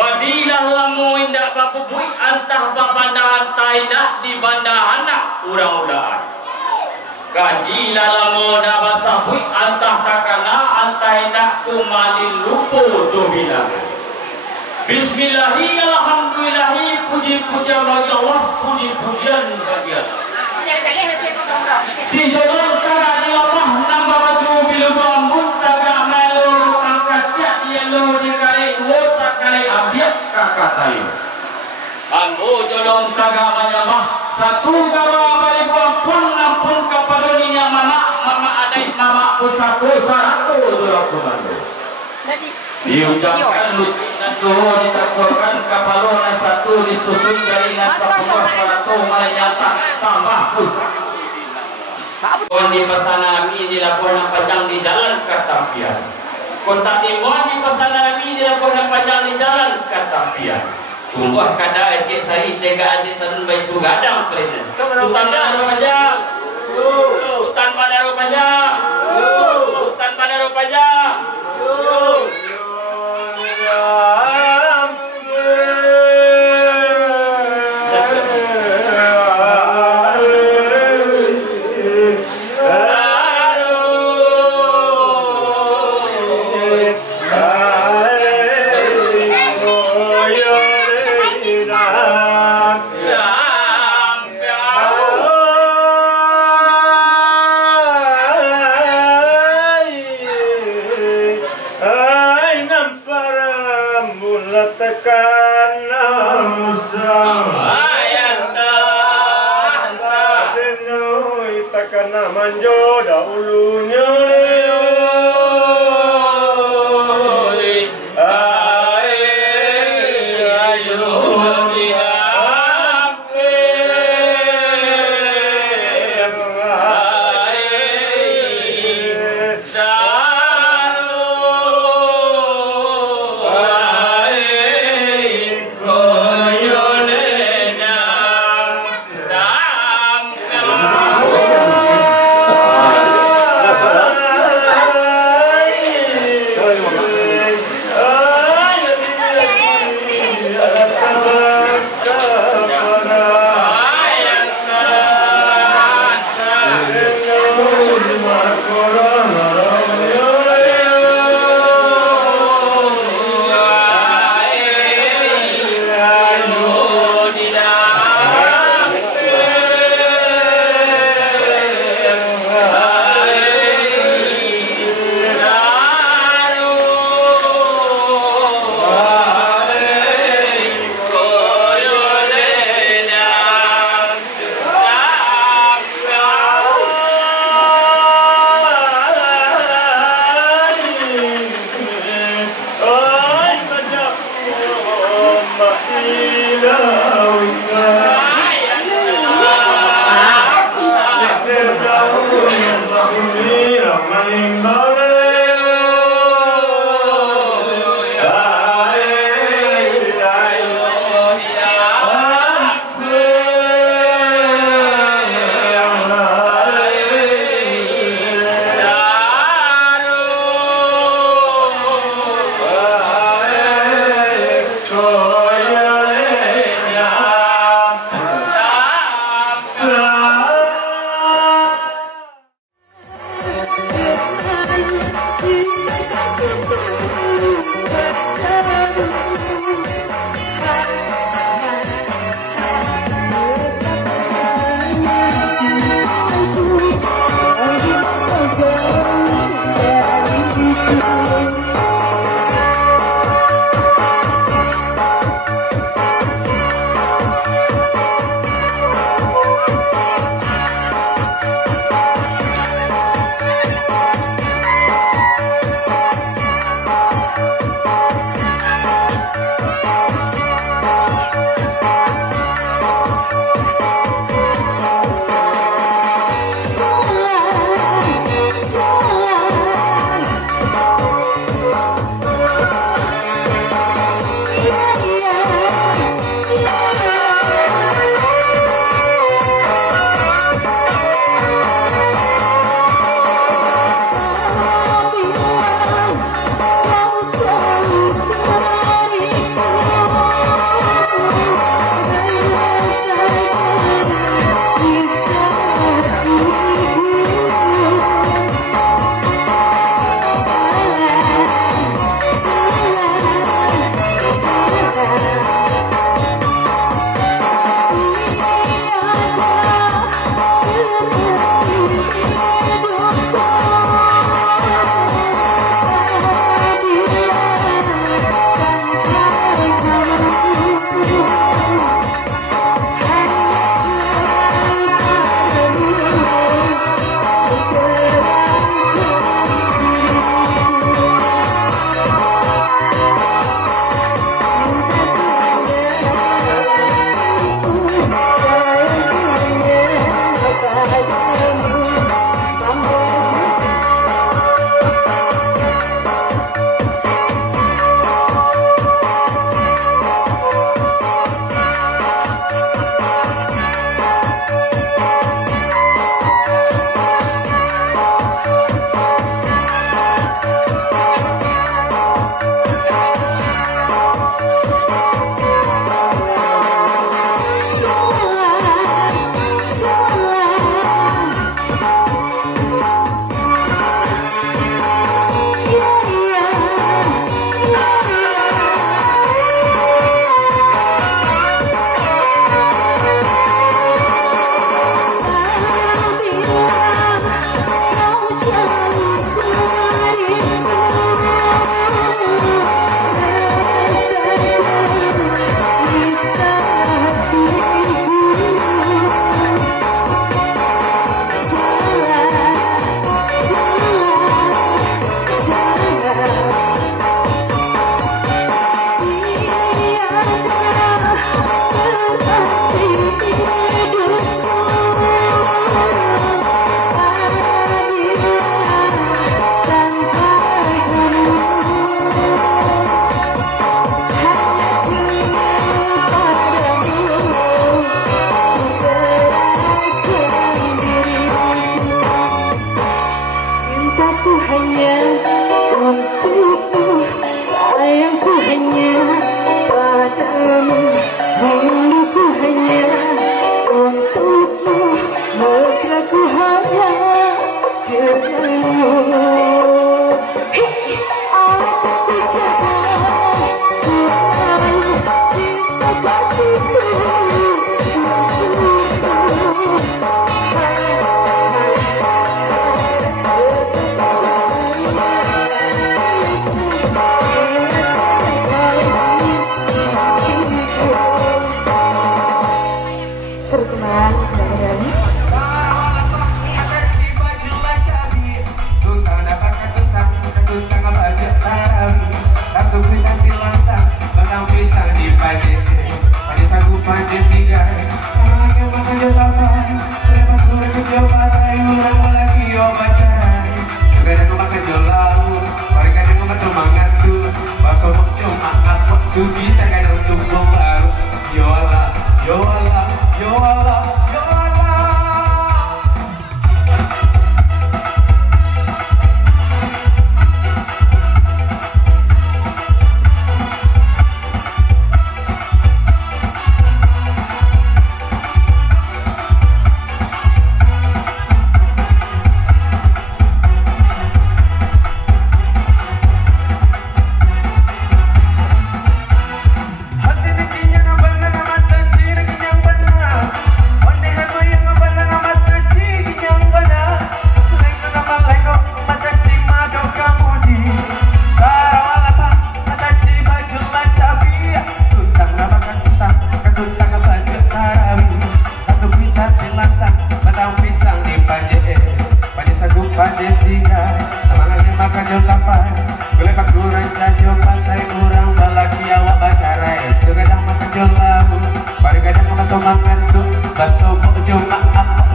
Padilah lamu indak babubui antah babandahan taidah di bandahana urang-urang. Kajilah lamu dak basabui antah takana antah indak kumadil lupu dubilah. Bismillahi alhamdulillahi puji-puja bagi Allah, puji-pujian bagi Allah. Si jolong taga di Allah nambah baju bilu bambu taga melu angkat yelo di kali dua sakali abiat kakak tayo. Ambo jolong taga menyembah satu gawa balik pun nampun kapadoninya mama adai mama usaku saratu Rasulullah. Diucapkan lukinan doa ditakurkan kapalona satu disusun dari nasab saratu menyata sambah usaku. Kon di pasana kami dilaporkan panjang di jalan katapian. Kontak di pasana kami dilaporkan panjang di jalan katapian. Tungguh kada cik sari cega aja terun baik tu gadang presiden. Hutan Bandar panjang. Hutan Bandar panjang. Hutan Bandar panjang. Manjo dahulunya rinduku hanya untukmu, mesraku hanya denganmu. Aku jangan selalu cinta kasihku untukmu. Sugi sangat untuk membaru. Yo Allah, yo Allah, yo Allah, yo Allah.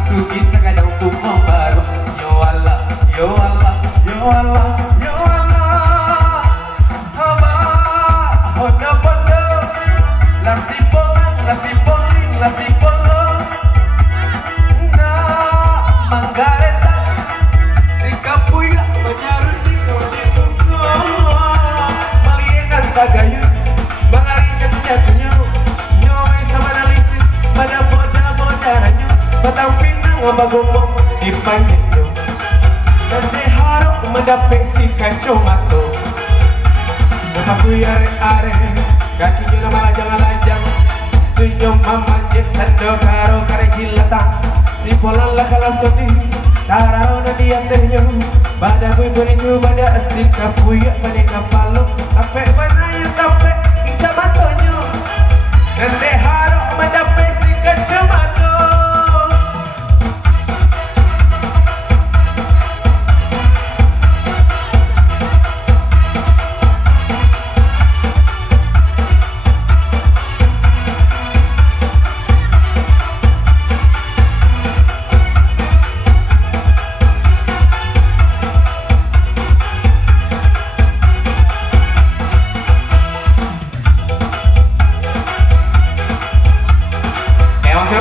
Sugi sangat untuk membaru. Yo Allah, yo Allah, yo Allah, yo Allah. Haba, hoda bodo, lasi polang, lasi poling, lasi polo. Na manggareta, sikapuya menyaruh di kau maliekan tagayu, bangari jatuhnya nyoi sama nalicin, pada boda-bodaranyo, batang ngabagomong di panjangnya nanti harap mendapat si kacau mato namaku yare-are kakinya nama lajang-lajang tunjuk mama jetando karo kare jilatang si polang lah kalah sedih tarau na dia tehnya pada bui-bui pada asik kapuya pada kapalo tape mana ya tape inca matonyo nanti harap mendapat si kacau mato.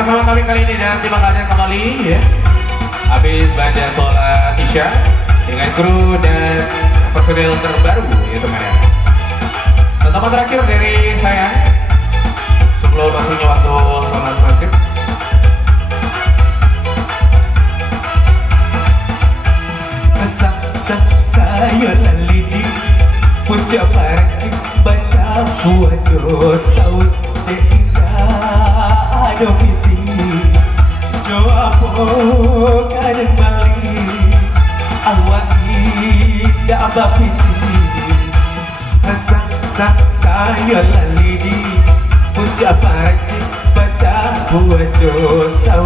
Sama kali ini dan terima kasih kembali ya. Habis banyak sholat isya dengan kru dan personil terbaru ya teman-teman. Teman terakhir dari saya sebelum masuknya waktu sholat maghrib. Saya lalidi puja parcik baca buat dosa Ayo piti, jawab kanan bali, awak tidak apa piti. Sang saya lalidi, puja parcik baca buat dosa.